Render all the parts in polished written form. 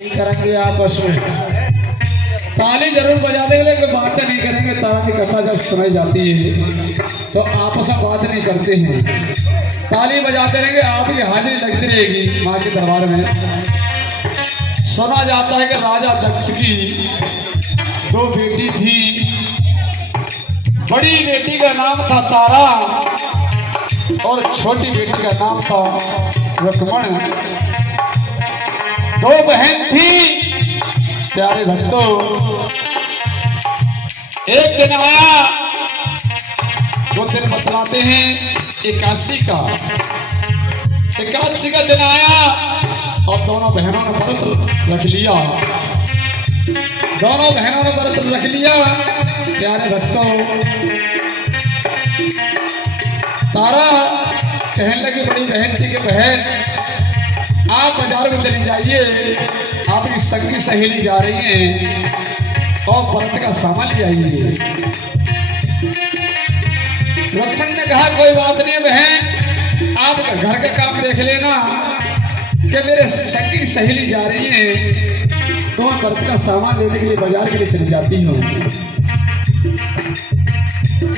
करेंगे आपस में। ताली जरूर बजा देंगे लेकिन बातें नहीं करेंगे। तारा की कथा जब सुनाई जाती है तो आपस में बात नहीं करते हैं, ताली बजाते रहेंगे। आपकी हाजिरी लगती रहेगी माँ के दरबार में। सुना जाता है कि राजा दक्ष की दो बेटी थी। बड़ी बेटी का नाम था तारा और छोटी बेटी का नाम था रुक्मण। दो बहन थी। प्यारे भक्तों, एक दिन आया, वो दिन बतलाते हैं एकादशी का दिन आया और दोनों बहनों ने व्रत रख लिया। प्यारे भक्तों, तारा कहने लगी बड़ी बहन थी कि बहन आप बाजार में चली जाइए, आपकी संगी सहेली जा रही है और व्रत का सामान ले आइए। लक्ष्मण ने कहा कोई बात नहीं बहन, आप घर का काम देख लेना कि मेरे संगी सहेली जा रही है तो मैं व्रत का सामान लेने के लिए बाजार के लिए चली जाती हूँ।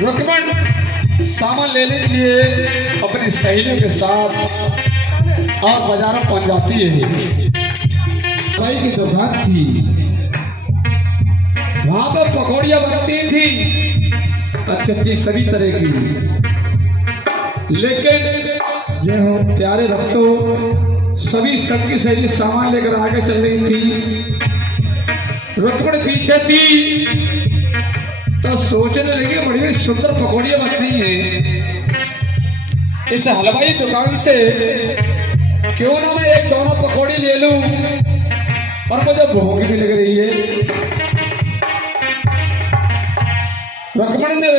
लक्ष्मण सामान लेने के लिए अपनी सहेलियों के साथ और बाजारों पहुंच जाती है। दवाई की दुकान थी, वहां पर पकौड़ियां बनती थी अच्छी सभी तरह की। लेकिन यह प्यारे भक्तों सभी सबकी सहेली सामान लेकर आगे चल रही थी। रुक्मण पीछे थी तो सोचने लगी बड़ी सुंदर पकौड़ियां बन रही है, इस हलवाई दुकान से क्यों ना मैं एक दोनों पकौड़ी ले लूं और मुझे भूख भी लग रही है। रुक्मण ने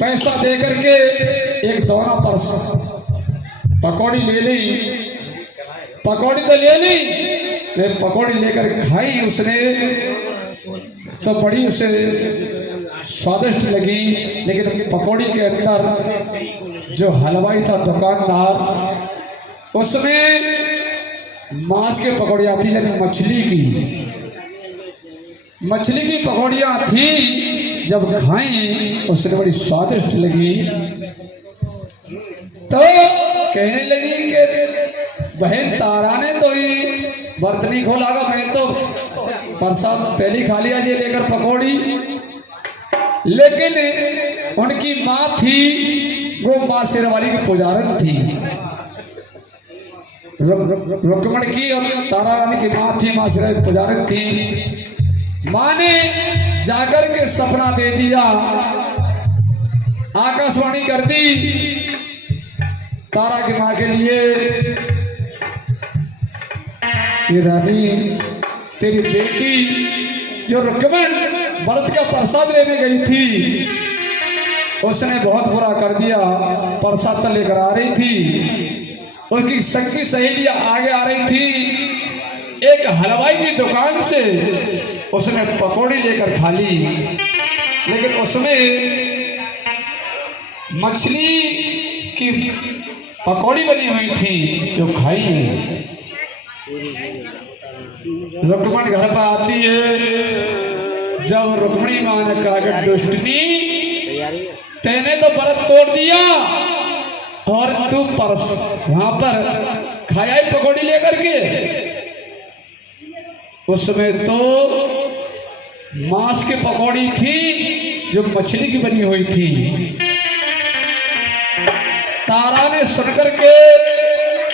पैसा दे करके एक दोना पर पकौड़ी ले ली। पकौड़ी तो ले ली, लेकिन पकौड़ी लेकर खाई उसने तो बड़ी उसे स्वादिष्ट लगी। लेकिन पकौड़ी के अंदर जो हलवाई था दुकानदार, उसमें मांस की पकौड़ियाँ थी, यानी मछली की पकौड़ियाँ थी। जब खाई उसने बड़ी स्वादिष्ट लगी तो कहने लगी कि बहन तारा ने तो ही व्रत नहीं खोला, मैं तो प्रसाद पहले खा लिया ये लेकर पकौड़ी। लेकिन उनकी माँ थी, वो माँ शेरवाली की पुजारन थी। रुक्मण की और तारा रानी की माँ थी, माँ शेरवाली पुजारन थी। माँ ने जाकर के सपना दे दिया, आकाशवाणी कर दी तारा की माँ के लिए कि रानी तेरी बेटी जो रुक्मण व्रत का प्रसाद लेने गई थी उसने बहुत बुरा कर दिया। प्रसाद तो लेकर आ रही थी, उसकी संगी सहेलियां आगे आ रही थी। एक हलवाई की दुकान से उसने पकौड़ी लेकर खा ली, लेकिन उसमें मछली की पकौड़ी बनी हुई थी जो खाई है। रुक्मण घर पर आती है। जब रुक्मणी मां ने कहा कि दुष्टनी तेने तो व्रत तोड़ दिया और तू वहां पर खाया ही पकौड़ी लेकर के। उसमें तो मांस की पकौड़ी थी जो मछली की बनी हुई थी। तारा ने सुनकर के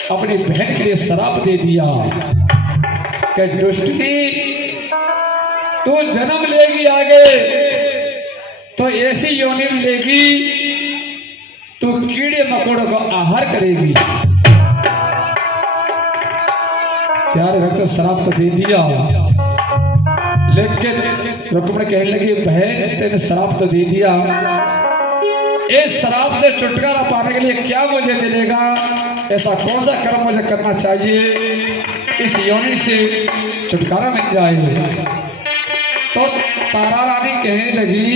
अपनी बहन के लिए श्राप दे दिया कि दुष्टनी तू जन्म लेगी आगे तो ऐसी योनि मिलेगी, तू कीड़े मकोड़ों का आहार करेगी। प्यारे भक्तों, श्राप तो दे दिया, लेकिन रुक्मण कहने लगी बहन तेने श्राप तो दे दिया, इस श्राप से छुटकारा पाने के लिए क्या मुझे मिलेगा? ऐसा कौन सा कर्म मुझे करना चाहिए इस योनि से छुटकारा मिल जाए? तो तारा रानी कहने लगी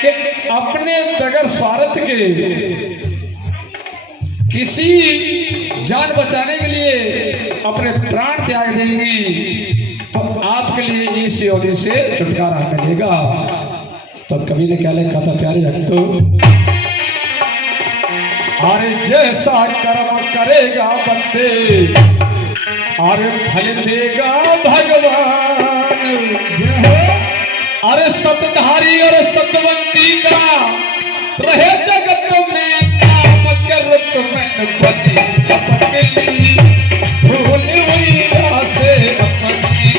कि अपने बगैर स्वार्थ के किसी जान बचाने के लिए अपने प्राण त्याग देंगी तो आपके लिए इस योनि से छुटकारा मिलेगा। तो कवि ने क्या लिखा था प्यारे भक्तों, अरे जैसा कर्म करेगा बंदे अरे फल देगा भगवान। अरे सतधारी और सतवंती का रहे जगत में नाम कर तुम्हें सपकली भूल हुई से अपनी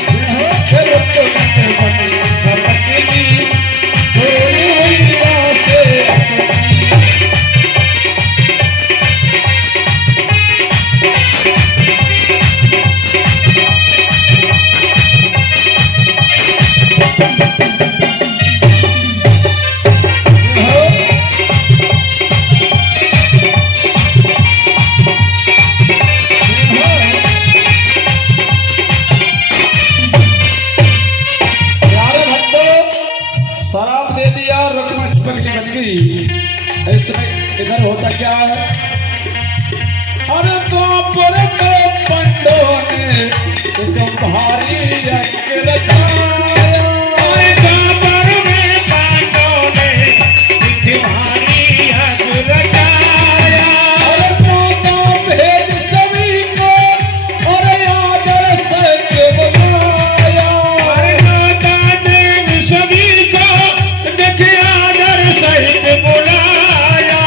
सपकली भूल हुई से इसमें इधर होता क्या है, अरे द्वापर के पंडों ने एक भारी यज्ञ रचाया। द्वापर में पंडों ने एक भारी यज्ञ रचाया। अरे तो भेज सभी को और आदर से बुलाया। अरे तो सभी को देखे आदर सहित बुलाया।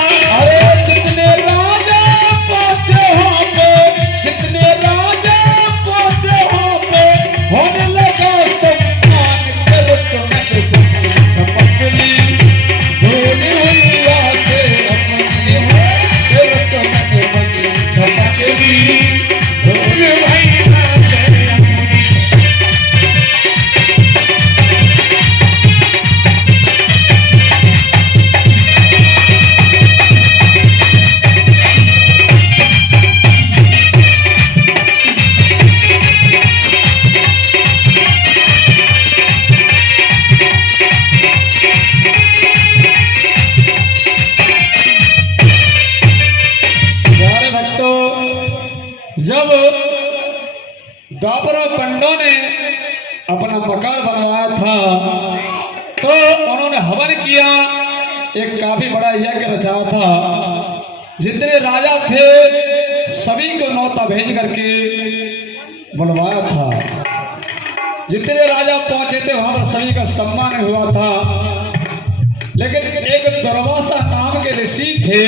जब द्वापर पंडों ने अपना मकान बनवाया था तो उन्होंने हवन किया, एक काफी बड़ा यज्ञ रचा था। जितने राजा थे सभी को न्योता भेज करके बुलवाया था। जितने राजा पहुंचे थे वहां पर सभी का सम्मान हुआ था। लेकिन एक दुर्वासा नाम के ऋषि थे,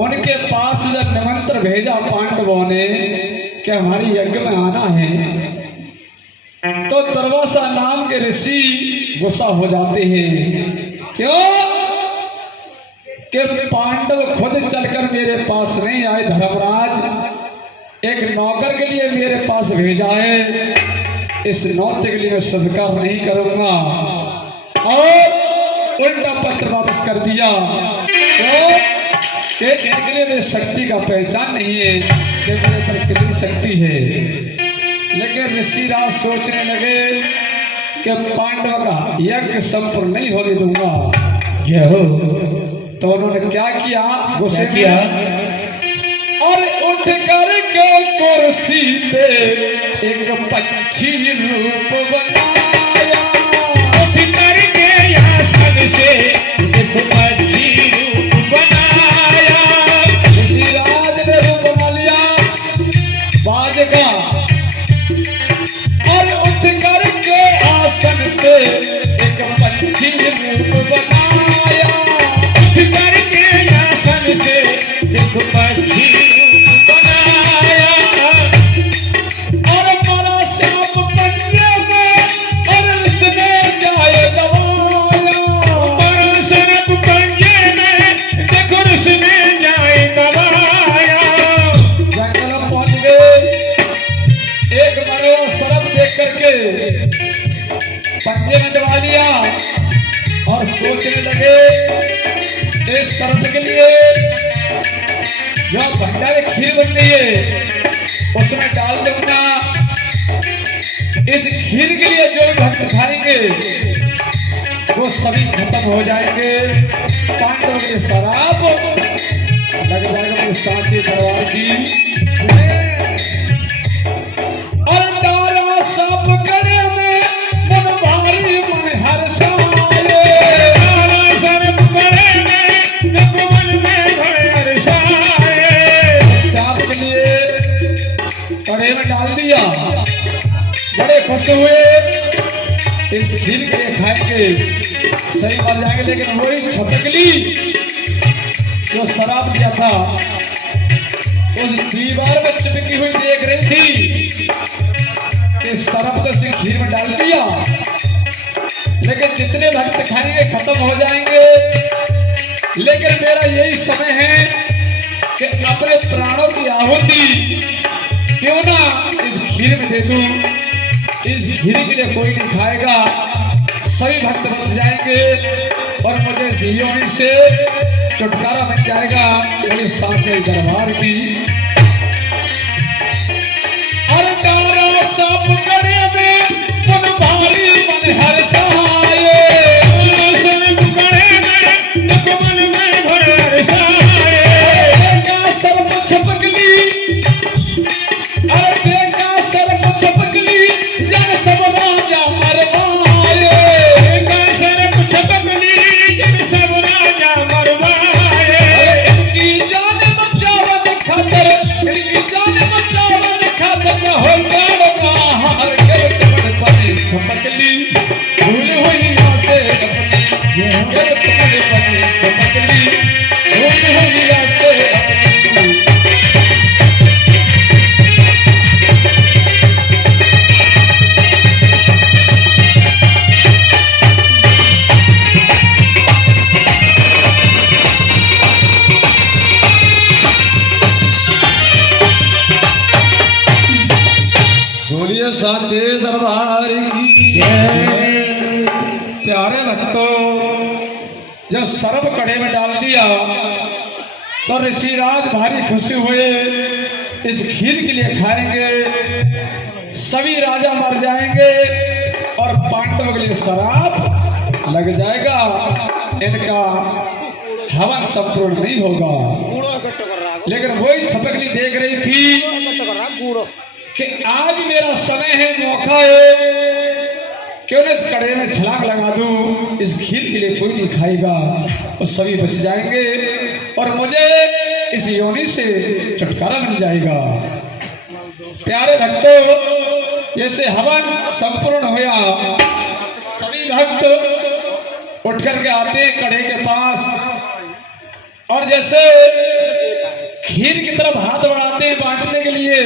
उनके पास जब निमंत्रण भेजा पांडवों ने कि हमारी यज्ञ में आना है, तो दुर्वासा नाम के ऋषि गुस्सा हो जाते हैं। क्यों कि पांडव खुद चलकर मेरे पास नहीं आए, धर्मराज एक नौकर के लिए मेरे पास भेजा है, इस नौते के लिए मैं स्वीकार नहीं करूंगा। और उल्टा पत्र वापस कर दिया। क्यों कि इनके लिए मेरी शक्ति का पहचान नहीं है कि मेरे पर कितनी शक्ति है। लेकिन ऋषिराज सोचने लगे कि पांडव का यज्ञ संपूर्ण नहीं होने दूंगा। जय हो। तो उन्होंने क्या किया, गुस्से किया और उठ करके कुर्सी पे एक पक्षी रूप बनाया। उठ करके आसन से एक पक्षी रूप बनाया। ऋषिराज ने रूप बना लिया बाज का और उठ करके आसन से एक पक्षी रूप बनाया। उठ करके आसन से एक पक्षी पंजे में दबा लिया और सोचने लगे इस शर्त के लिए जो भंडारे खीर बन रही है उसमें डाल दूंगा। इस खीर के लिए जो भक्त खाएंगे वो सभी खत्म हो जाएंगे। पांडवों के शराब लग जाएगा तो सांचे दरबार की। और डाला सब करे में मन भारी मन हर्षाए, डाला सब करे में मन बड़े हर्षाए। सांप के लिए कड़े में डाल दिया, बड़े खुश हुए, इस खीर के खाएंगे सही मर जाएंगे। लेकिन वही छपकली जो शराब दिया था उस दीवार में चिपकी हुई देख रही थी कि शराब तो सिर्फ खीर में डाल दिया, लेकिन जितने भक्त खाएंगे खत्म हो जाएंगे। लेकिन मेरा यही समय है कि अपने प्राणों की आहुति क्यों ना इस खीर में दे दूं। इस खीर के लिए कोई नहीं खाएगा, सभी भक्त बच जाएंगे और मुझे इस योनि से छुटकारा मिल जाएगा। मेरे सामने दरबार की और डारा सब करे में मन भारी मन हर्षाए, सब करे में मन बड़े हर्षाए। देखा सर्प छपकली, अरे देखा सर्प छपकली, जन सब राजा मरवाए। देखा सर्प छपकली, जन सब राजा मरवाए। इनकी जान बचावन खातर, इनकी जान बचावन खातर हो गया हार के टमन पर छपकली, भूल हुई आसे अपनी कर तुम्हारे पर छपकली, भूल हुई आसे अपनी। बोलिए साचे दरबार की जय। प्यारे भक्तों, जब सर्प कड़े में डाल दिया तो ऋषिराज भारी खुशी हुए, इस खीर के लिए खाएंगे, सभी राजा मर जाएंगे और पांडवों के लिए शराब लग जाएगा, इनका हवन संपूर्ण नहीं होगा। लेकिन वही छपकली देख रही थी कि आज मेरा समय है, मौका है, क्यों ना इस कड़े में छलांग लगा दूं। इस खीर के लिए कोई नहीं खाएगा और सभी बच जाएंगे और मुझे इस योनि से छुटकारा मिल जाएगा। प्यारे भक्तों, जैसे हवन संपूर्ण हुआ, सभी भक्त उठ करके आते हैं कड़े के पास और जैसे खीर की तरफ हाथ बढ़ाते हैं बांटने के लिए,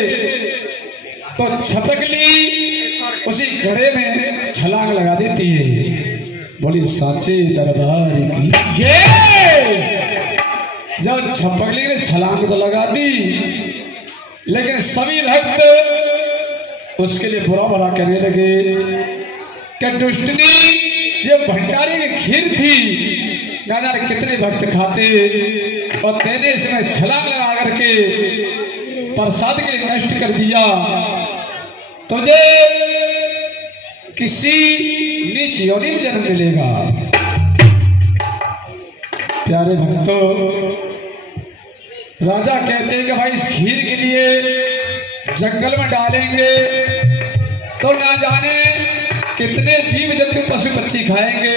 तो छपकली उसी घड़े में छलांग लगा देती है। बोली साचे दरबार की जय। जब छपकली ने छलांग तो लगा दी, लेकिन सभी भक्त उसके लिए बुरा भला कहने लगे कि दुष्टनी, जो भंडारे की खीर थी ना जाने कितने भक्त खाते और तेने इसमें छलांग लगा करके प्रसाद के लिए नष्ट कर दिया। तुझे किसी नीच योनि में जन्म मिलेगा। प्यारे भक्तों, राजा कहते हैं कि भाई इस खीर के लिए जंगल में डालेंगे तो ना जाने कितने जीव जंतु पशु पक्षी खाएंगे,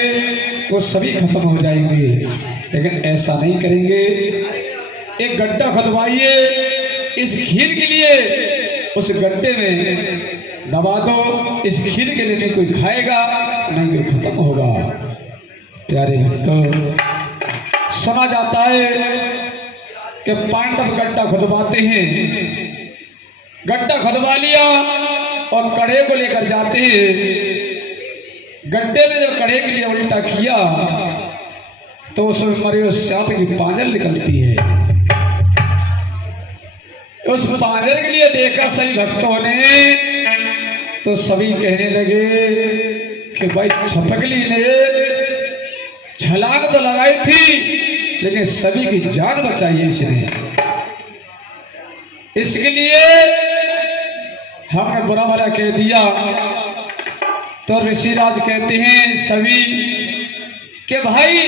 वो सभी खत्म हो जाएंगे। लेकिन ऐसा नहीं करेंगे, एक गड्ढा खुदवाइए इस खीर के लिए, उस गड्ढे में दबा दो, इस खीर के लिए नहीं कोई खाएगा नहीं कोई खत्म होगा। प्यारे भक्तों, सुना जाता है कि पांडव गड्ढा खुदवाते हैं, गड्ढा खुदवा लिया और कड़े को लेकर जाते हैं। गड्ढे ने जो कड़े के लिए उल्टा किया तो उसमें मरे उस सांप की पांजर निकलती है। उस पांजर के लिए देखा सही भक्तों ने तो सभी कहने लगे कि भाई छपकली ने छलांग तो लगाई थी लेकिन सभी की जान बचाई है इसने, इसके लिए हमने बुरा भला कह दिया। तो ऋषिराज कहते हैं सभी कि भाई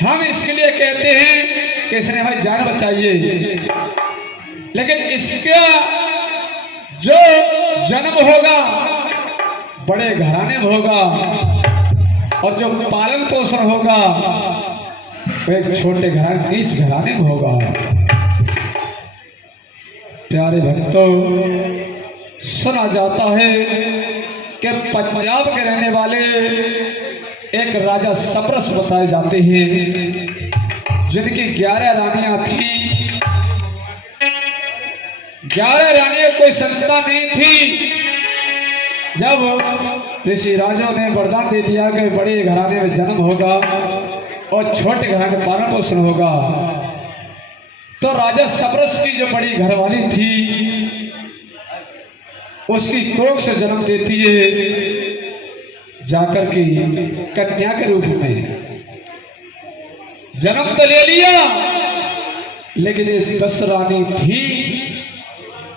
हम इसके लिए कहते हैं कि इसने हमारी जान बचाइए, लेकिन इसका जो जन्म होगा बड़े घराने में होगा और जो पालन पोषण होगा वो एक छोटे घराने, नीच घराने में होगा। प्यारे भक्तों, सुना जाता है कि पंजाब के रहने वाले एक राजा सप्रस बताए जाते हैं, जिनकी 11 रानियां थी। 11 रानियां, कोई संतान नहीं थी। जब ऋषि राजों ने वरदान दे दिया कि बड़े घराने में जन्म होगा और छोटे घराने में पालन पोषण होगा, तो राजा सप्रस की जो बड़ी घरवाली थी उसकी कोख से जन्म लेती है, जाकर के कन्या के रूप में जन्म तो ले लिया, लेकिन ये 10 रानी थी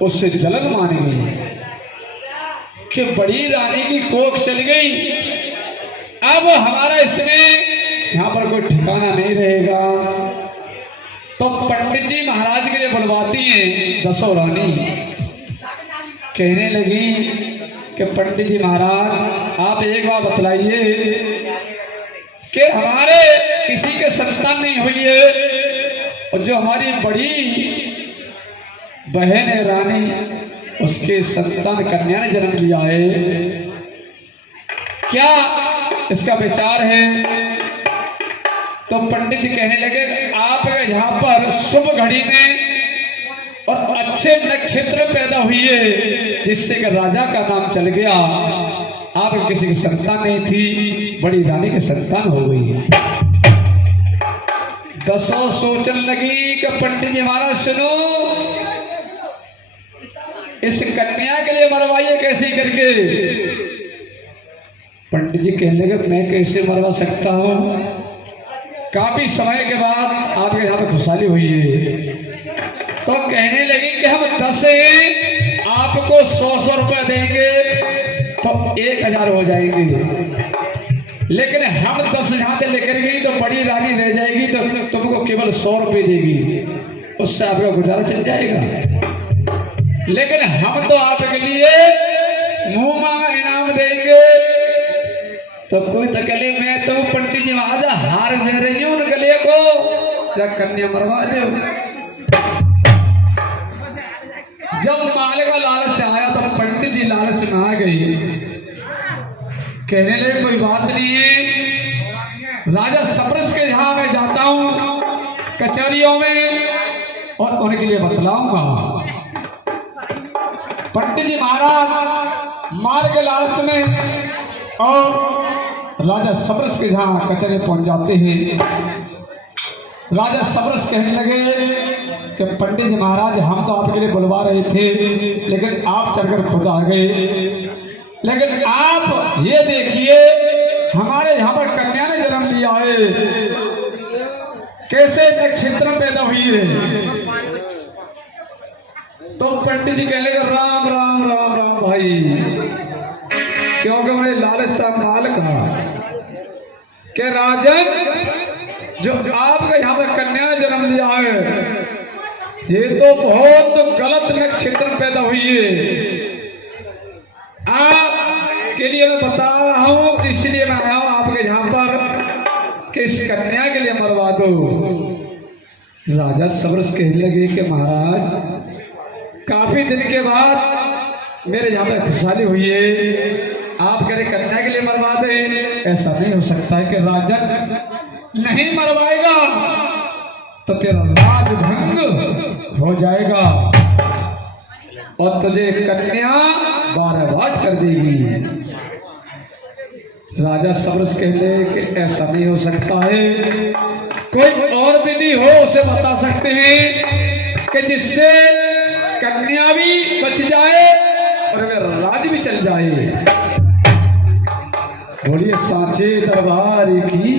उससे जलन मानी गई कि बड़ी रानी की कोख चल गई, अब हमारा इसमें यहां पर कोई ठिकाना नहीं रहेगा। तो पंडित जी महाराज के लिए बुलवाती हैं 10 रानी। कहने लगी कि पंडित जी महाराज, आप एक बार बतलाइए कि हमारे किसी के संतान नहीं हुई है और जो हमारी बड़ी बहन है रानी, उसके संतान कन्या ने जन्म लिया है, क्या इसका विचार है? तो पंडित जी कहने लगे कि आप यहाँ पर शुभ घड़ी में और अच्छे नक्षत्र पैदा हुई है, जिससे कि राजा का नाम चल गया। आप किसी की संतान नहीं थी, बड़ी रानी की संतान हो गई। 10 सोचने लगी कि पंडित जी महाराज सुनो, इस कन्या के लिए मरवाइए कैसे करके। पंडित जी कहने लगे मैं कैसे मरवा सकता हूं? काफी समय के बाद आपके यहाँ पे खुशहाली हुई है, तो कहने लगी कि हम 10 आपको 100 रुपए देंगे तो 1000 हो जाएंगे, लेकिन हम 10 जहां से लेकर गई तो बड़ी रानी रह जाएगी तो तुमको केवल 100 रुपए देगी, उससे आपका गुजारा चल जाएगा। लेकिन हम तो आपके लिए मुंह मांगा इनाम देंगे। तो कोई तो गले में तो पंडित जी महाराज हार दे रही हूं उन गले को, जब कन्या मरवा दे। जब माल का लालच आया तो पंडित जी लालच में आ गई, कहने लगे कोई बात नहीं है, राजा सप्रस के जहां मैं जाता हूं कचहरियों में और उनके लिए बतलाऊंगा। पंडित जी महाराज माल के लालच में और राजा सप्रस के जहां कचहरी पहुंच जाते हैं। राजा सप्रस कहने लगे कि पंडित जी महाराज हम तो आपके लिए बुलवा रहे थे, लेकिन आप चढ़कर खुद आ गए। लेकिन आप ये देखिए हमारे यहाँ पर कन्या ने जन्म लिया है, कैसे नक्षत्र पैदा हुई है। तो पंडित जी कहने लगे राम राम राम राम भाई, क्योंकि उन्हें लालच था माल का कि राजन जो आपके यहाँ पर कन्या ने जन्म लिया है ये तो बहुत गलत नक्षत्र पैदा हुई है। आपके लिए मैं बता रहा हूं, इसलिए मैं आया हूं आपके यहाँ पर कि इस कन्या के लिए मरवा दो। राजा सप्रस कहने लगे कि महाराज काफी दिन के बाद मेरे यहाँ पे खुशहाली हुई है, आप कह रहे कन्या के लिए मरवा दे, ऐसा नहीं हो सकता है कि राजन नहीं मरवाएगा तो तेरा राजभंग हो जाएगा और तुझे कन्या 12 बार कर देगी। राजा सप्रस कहले कि ऐसा नहीं हो सकता है, कोई और विधि हो उसे बता सकते हैं कि जिससे कन्या भी बच जाए और मेरा राज भी चल जाए। बोलिए सांचे दरबार की।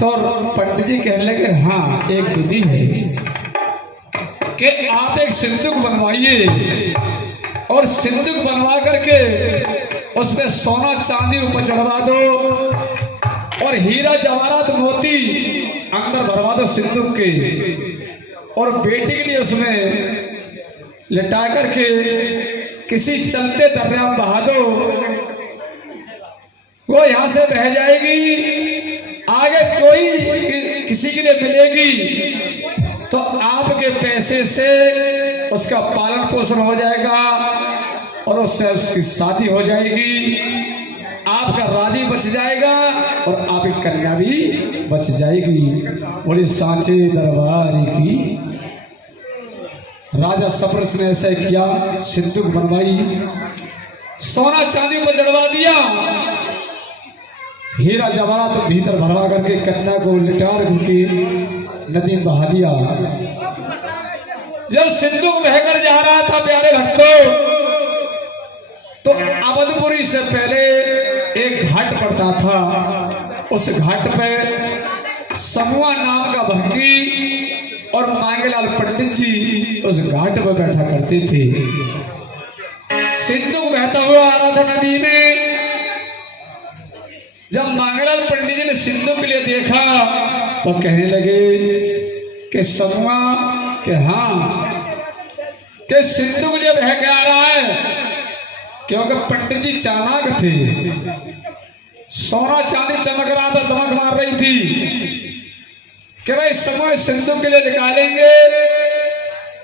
तो पंडित जी कहने लगे हाँ एक विधि है कि आप एक सिंदूक बनवाइए और सिंदूक बनवा करके उसमें सोना चांदी ऊपर चढ़वा दो और हीरा जवाहरात मोती अंदर भरवा दो सिंदूक के और बेटी के लिए उसमें लिटा करके किसी चलते दर्या में बहा दो, वो यहां से बह जाएगी, आगे कोई किसी के लिए मिलेगी तो आपके पैसे से उसका पालन पोषण हो जाएगा और उससे उसकी शादी हो जाएगी, आपका राजी बच जाएगा और आपकी कन्या भी बच जाएगी। बोले सांचे दरबार की। राजा सप्रस ने ऐसा किया, सिंदूक बनवाई, सोना चांदी पर जड़वा दिया, हीरा जवाहरात तो भीतर भरवा करके कन्या को लिटार करके नदी में बहा दिया। जब सिंदूक बहकर जा रहा था प्यारे भक्तों, तो अवधपुरी से पहले एक घाट पड़ता था, उस घाट पे समुआ नाम का भंगी और मांगेलाल पंडित जी उस घाट पर बैठा करते थे। सिंदूक बहता हुआ आ रहा था नदी में। जब मांगेलाल पंडित जी ने सिंदूक के लिए देखा तो कहने लगे कि समुआ कि हाँ कि सिंदूक जब बह के आ रहा है, क्योंकि पंडित जी चालाक थे, सोना चांदी चमक रहा था, दमक मार रही थी कि भाई समय सिंदूक के लिए निकालेंगे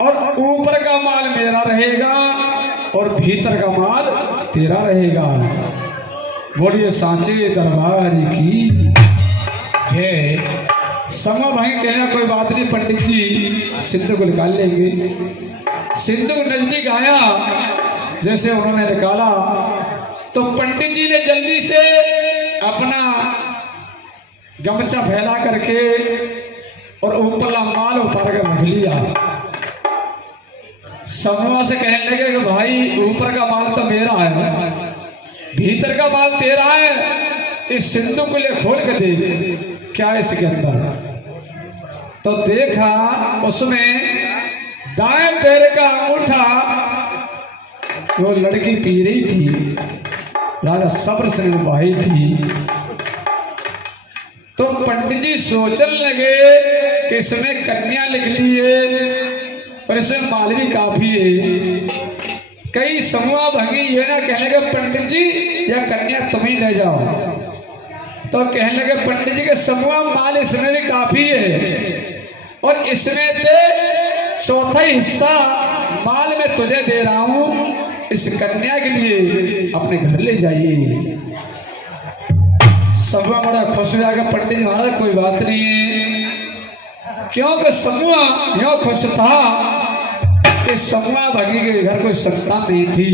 और ऊपर का माल मेरा रहेगा और भीतर का माल तेरा रहेगा। बोलिए सांचे दरबार की है। समा भाई कहना कोई बात नहीं, पंडित जी सिंदूक को निकाल लेंगे। सिंदूक नजदीक आया, जैसे उन्होंने निकाला तो पंडित जी ने जल्दी से अपना गमछा फैला करके और ऊपरला माल उतार कर रख लिया। समूह से कहने लगे कि भाई ऊपर का माल तो मेरा है, भीतर का माल तेरा है, इस सिंदूक को ले खोल के देख क्या है इसके अंदर। तो देखा उसमें दाएं पैर का अंगूठा, वो लड़की पी रही थी, राजा सब्र से भाई थी। तो पंडित जी सोचने लगे कि इसमें कन्या लिख ली है और इसमें माल भी काफी है। कई समूह भंगी ये ना कहने लगे पंडित जी या कन्या तुम ही ले जाओ। तो कहने लगे पंडित जी के समूह माल इसमें भी काफी है और इसमें से चौथा हिस्सा माल में तुझे दे रहा हूं, इस कन्या के लिए अपने घर ले जाइए। समूह बड़ा खुश हो जाएगा। पंडित जी महाराज कोई बात नहीं है, क्योंकि समूह यो खुश था कि समूह भगी के घर कोई संतान नहीं थी।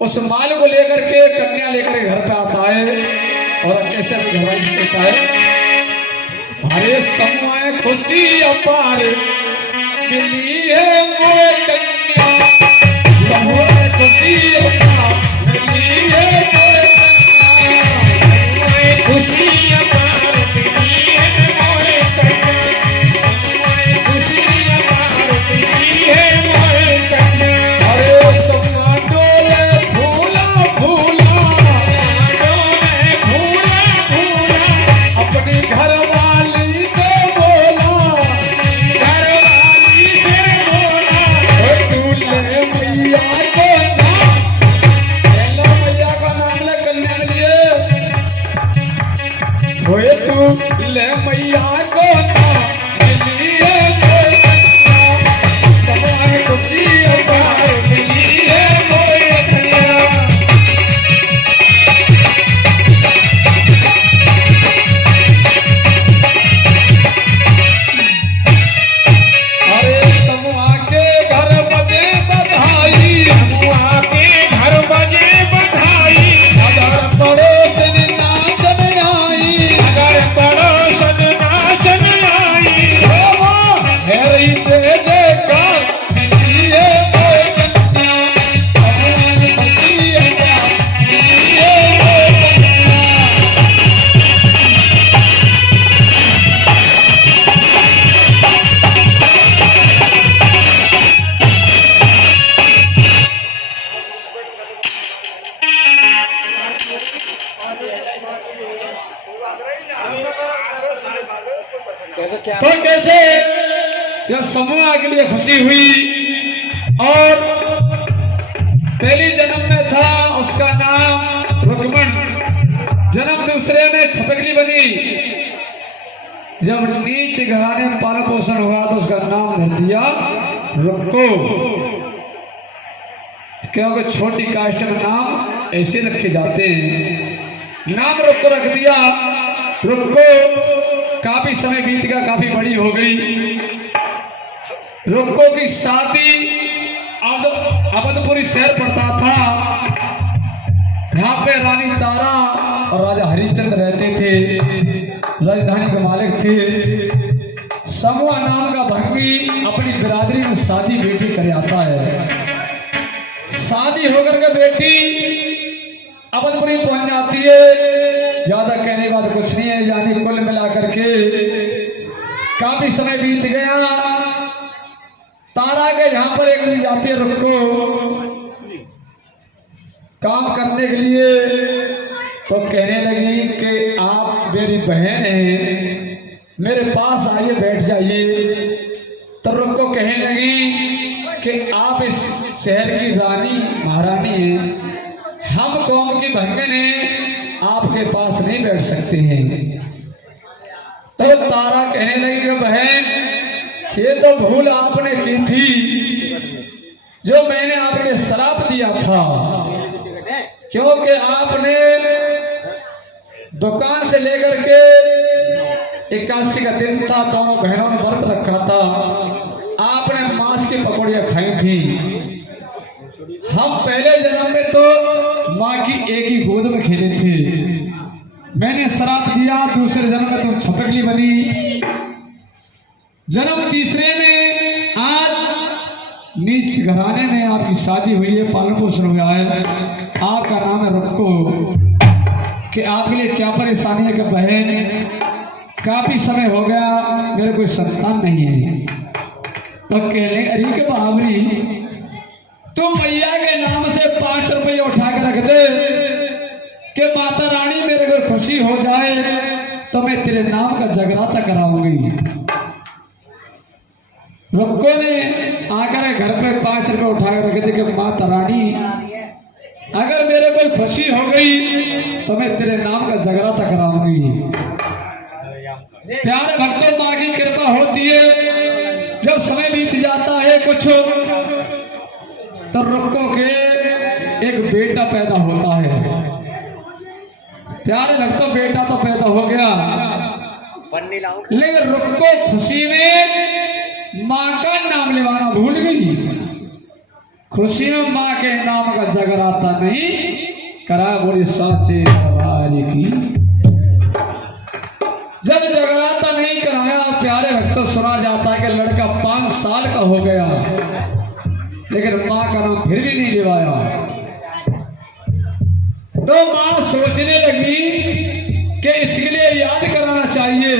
उस माल को लेकर के कन्या लेकर घर पे आता है और कैसे अपने घर कहता है, अरे समूह खुशी अपार मिली है वो कन्या, समूह खुशी अपार मिली है वो कन्या, खुशी अपार मिली है वो कन्या, खुशी अपार मिली है वो कन्या। अरे समूह डोले भूला भूला, डोले भूला भूला, अपनी घरवाली से बोला, घरवाली से बोला, समूह के लिए खुशी हुई और पहली जन्म में था उसका नाम रुक्मण, जन्म दूसरे में छपकली बनी। जब नीच घराने में पालन पोषण हुआ तो उसका नाम धर दिया रुक्को, क्योंकि छोटी कास्ट में नाम ऐसे रखे जाते हैं। नाम रुक्को रख दिया। रुक्को काफी समय बीत गया, काफी बड़ी हो गई। रुक्को की शादी अवधपुरी शहर पड़ता था, यहाँ पे रानी तारा और राजा हरिश्चंद्र रहते थे, राजधानी के मालिक थे। समूह नाम का भंगी अपनी बिरादरी में शादी बेटी कर आता है। शादी होकर के बेटी अवधपुरी पहुंच जाती है। ज्यादा कहने की बात कुछ नहीं है, यानी कुल मिलाकर के काफी समय बीत गया। तारा के यहाँ पर एक दिन जाती है रुक्को काम करने के लिए, तो कहने लगी कि आप मेरी बहन हैं, मेरे पास आइए बैठ जाइए। तो रुक्को कहने लगी कि आप इस शहर की रानी महारानी हैं, हम कौम की भंगन हैं, आपके पास नहीं बैठ सकते हैं। तो तारा कहने लगी कि बहन ये तो भूल आपने की थी जो मैंने आपने श्राप दिया था, क्योंकि आपने दुकान से लेकर के 81 का दिन था, दोनों बहनों ने व्रत रखा था, आपने मांस की पकौड़ियां खाई थी। हम पहले जन्म में तो माँ की एक ही गोद में खेले थे, मैंने श्राप दिया, दूसरे जन्म में तुम छपकली बनी, जन्म तीसरे में आज नीच घराने में आपकी शादी हुई है, पालन पोषण हुआ है, आपका नाम है रुक्को। कि आपके लिए क्या परेशानी है कि बहन काफी समय हो गया मेरे कोई संतान नहीं है। तो कहने अरे के बाबरी तुम मैया के नाम से 5 रुपये उठा के रख दे कि माता रानी मेरे को खुशी हो जाए तो मैं तेरे नाम का जगराता कराऊंगी। रुक्को ने आकर घर पे 5 रुपये उठा कर रखे थे कि माता रानी अगर मेरे कोई खुशी हो गई तो मैं तेरे नाम का जगराता कराऊंगी। प्यारे भक्तों, माँ की कृपा होती है। जब समय बीत जाता है कुछ तो रुक्को के एक बेटा पैदा होता है। प्यारे भक्तों, बेटा तो पैदा हो गया, लेकिन रुक्को खुशी में माँ का नाम लेवाना भूल गई। खुशी में माँ के नाम का जगराता नहीं करा। बोली साचे दरबार की। जब जगराता नहीं कराया, प्यारे भक्तों, सुना जाता है कि लड़का 5 साल का हो गया, लेकिन माँ का नाम फिर भी नहीं लेवाया। तो माँ सोचने लगी कि इसके लिए याद कराना चाहिए।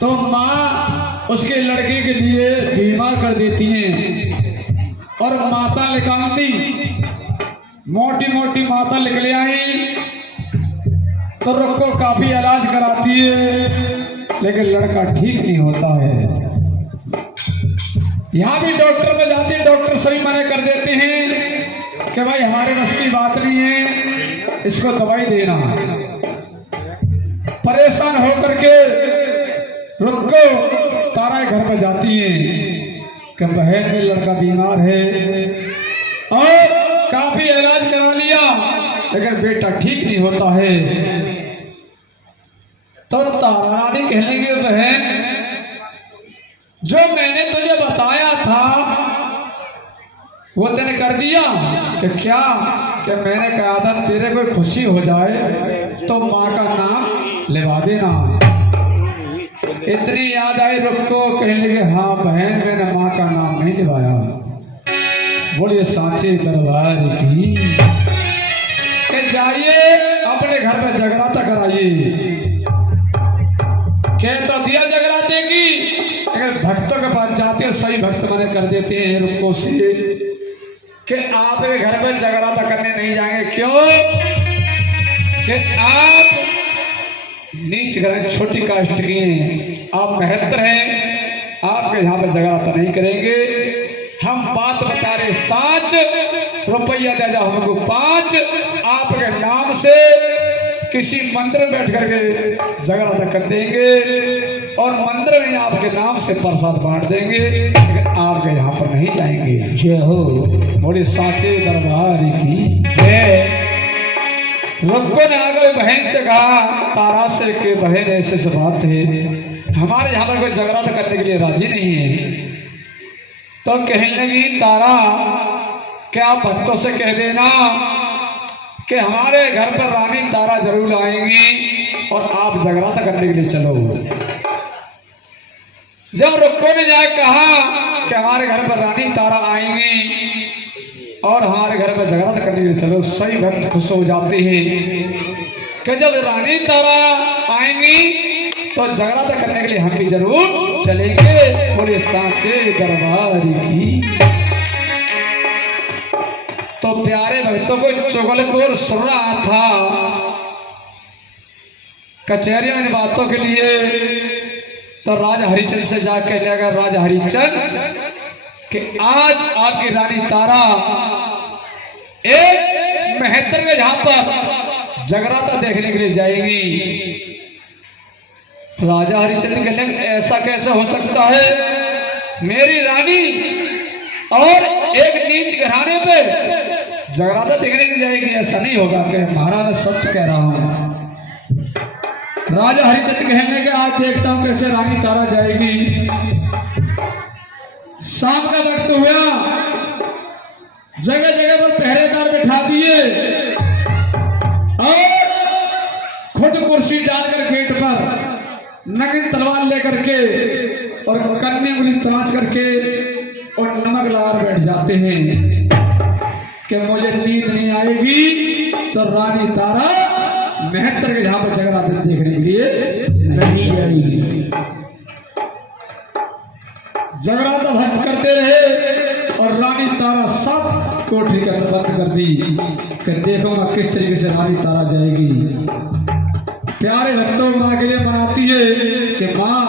तो माँ उसके लड़के के लिए बीमार कर देती हैं और माता निकालती, मोटी मोटी माता निकले आई। तो रुक्को काफी इलाज कराती है, लेकिन लड़का ठीक नहीं होता है। यहाँ भी डॉक्टर में जाते हैं, डॉक्टर सभी मना कर देते हैं कि भाई हमारे बस की बात नहीं है, इसको दवाई देना। परेशान होकर के रुक्को तारा के घर में जाती है कि बहन में लड़का बीमार है और काफी इलाज करा लिया, लेकिन बेटा ठीक नहीं होता है। तो तारा रानी कहने लगी, बहन जो मैंने तुझे बताया था वो तूने कर दिया कि क्या? कि मैंने कहा था तेरे कोई खुशी हो जाए तो माँ का नाम लेवा देना। इतनी याद आई रुक्को, कहने लगे हाँ बहन, मैंने माँ का नाम नहीं लिवाया। बोलिए साचे दरबार की। कि जाइए अपने घर में जगराता कराइए। कह तो दिया जगराते की, अगर भक्तों के पास जाते हैं सही भक्त मने कर देते हैं रुक्को से कि आपके घर में जगराता करने नहीं जाएंगे। क्यों? कि आप नीच घर छोटी कास्ट की हैं, आप महत्तर हैं, आपके यहाँ पे जगराता नहीं करेंगे। हम बात बता रहे 7 रुपया दे जाओ हमको 5 आपके नाम से किसी मंदिर में बैठ करके जगराता कर देंगे और मंदिर में आपके नाम से प्रसाद बांट देंगे, लेकिन आपके यहाँ पर नहीं जाएंगे। जय हो बोले साचे दरबार की जय। रुक्को ने आगे बहन से कहा, तारा से कि बहन ऐसे से बात है, हमारे यहाँ पर कोई जगराता करने के लिए राजी नहीं है। तो कहने लगी तारा, क्या भक्तों से कह देना कि हमारे घर पर रानी तारा जरूर आएंगी और आप जगराता करने के लिए चलो। जब रुक्को ने जाकर कहा कि हमारे घर पर रानी तारा आएंगी और हमारे घर में जगराता करने के लिए चलो, सही भक्त खुश हो जाते हैं कि जब रानी तारा आएंगी तो जगराता करने के लिए हम भी जरूर चलेंगे। बोले साचे दरबार की। तो प्यारे भक्तों को चुगलखोर सुन रहा था कचहरियों में बातों के लिए। तो राजा हरिचंद से जाकर कहने लगा, राजा हरिचंद कि आज आपकी रानी तारा एक महत्तर के जहां पर जगराता देखने के लिए जाएगी। राजा हरिचंद कहने लगे, ऐसा कैसे हो सकता है, मेरी रानी और एक नीच घराने पे जगराता देखने के लिए जाएगी, ऐसा नहीं होगा। कि महाराज मैं सत्य कह रहा हूं। राजा हरिचंद कहने लगे, आज देखता हूं कैसे रानी तारा जाएगी। शाम का वक्त हुआ, जगह जगह पर पहरेदार बिठा दिए और खुद कुर्सी डालकर गेट पर नगिन तलवार लेकर के और कन्ने उंगली तलाश करके और नमक लार बैठ जाते हैं कि मुझे नींद नहीं आएगी तो रानी तारा महत्तर के जहां पर जगराता देखने के लिए नहीं जाएगी। जगराता भक्त करते रहे और रानी तारा सब कोठरी का बंद कर दी कि देखूंगा किस तरीके से रानी तारा जाएगी। प्यारे भक्तों, माँ के लिए मनाती है कि माँ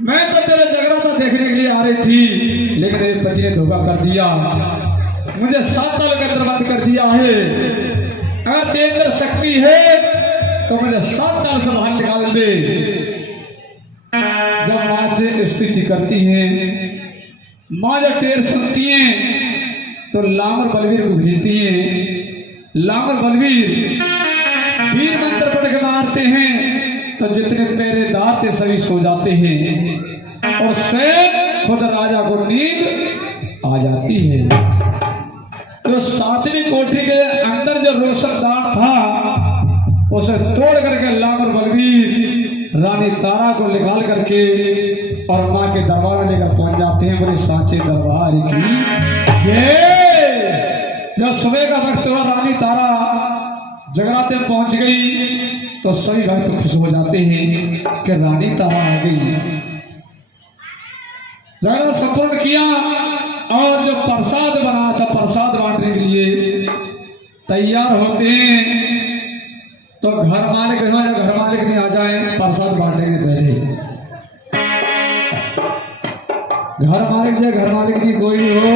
मैं तो तेरे जगराता देखने के लिए आ रही थी, लेकिन मेरे पति ने धोखा कर दिया, मुझे 7 साल के अंदर बंद कर दिया है। अगर तेरे अंदर शक्ति है तो मुझे 7 साल से बाहर निकाल दे। जब माँ से स्थिति करती है, माँ जब टेर सुनती है तो लामर बलवीर को भेजती है। लामर बलवीर वीर मंत्र पढ़ के मारते हैं तो जितने पहरेदार थे सभी सो जाते हैं और स्वयं खुद राजा को नींद आ जाती है। तो 7वीं कोठरी के अंदर जो रोशनदान था उसे तोड़ करके लामर बलवीर रानी तारा को निकाल करके और माँ के दरबार में लेकर पहुंच जाते हैं। बोले सांचे दरबार की ये। जब सुबह का वक्त हुआ, रानी तारा जगराते पहुंच गई तो सभी भक्त खुश हो जाते हैं कि रानी तारा आ गई। जगराता संपूर्ण किया और जो प्रसाद बना था प्रसाद बांटने के लिए तैयार होते हैं तो घर मालिक नहीं आ जाए, प्रसाद बांटेंगे पहले। घर मालिक नहीं कोई हो